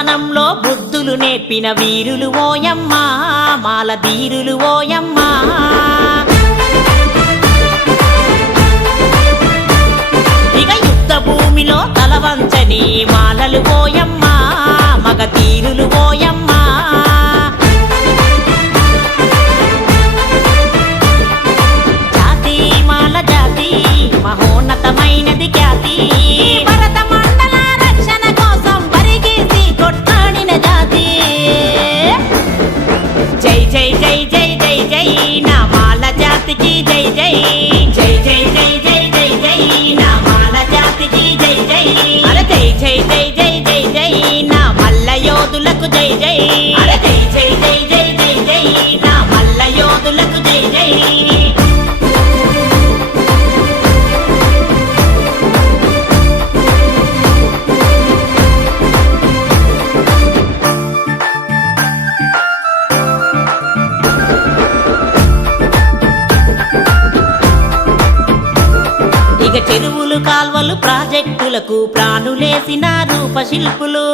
యవ్వనంలో బుద్ధులు నేర్పిన వీరులు ఓయమ్మా మాల ధీరులు ఓయమ్మా. ఇక యుద్ధ భూమిలో తలవంచని మాలలు ఓయమ్మా మగ తీరులు ఓ మల్ల యోధులకు జై చెరువులు కాల్వలు ప్రాజెక్టులకు ప్రాణులేసిన రూపశిల్పులు.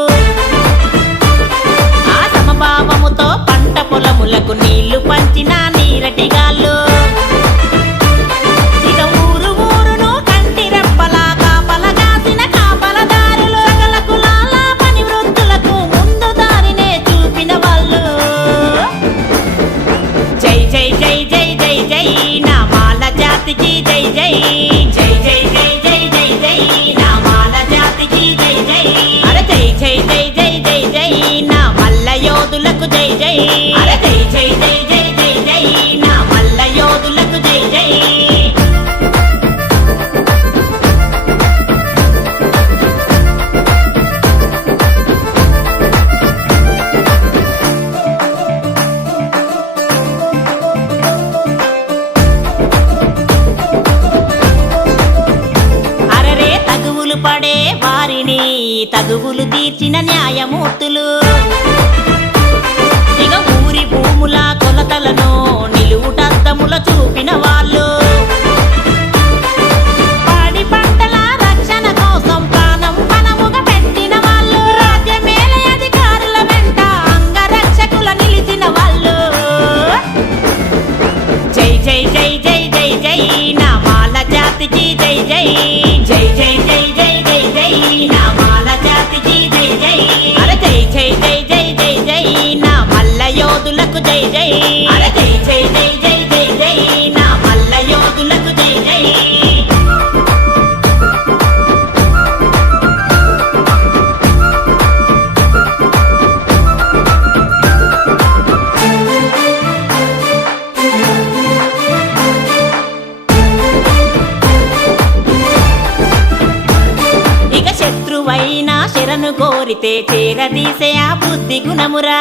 ప్రభావముతో పంట పొలములకు నీళ్ళు పంచిన నీరటిగాళ్ళు జై జై జై జై జై నా మాల జాతికి జై జై జై తగువులు తీర్చిన న్యాయమూర్తులు. ఇక ఊరి భూముల కొలతలను నిలువుటద్దముల చూపిన వాళ్ళు. జై జై. జై జై జై జై జై జై. శత్రువైనా శరణు కోరితే చేరదీసే ఆ బుద్ధి గుణమురా.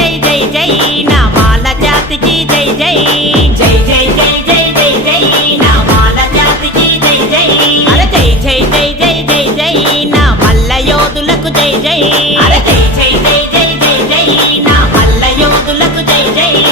యోధులకు జై జై. జై జై జై జై జై నా మల్ల యోధులకు జై జై.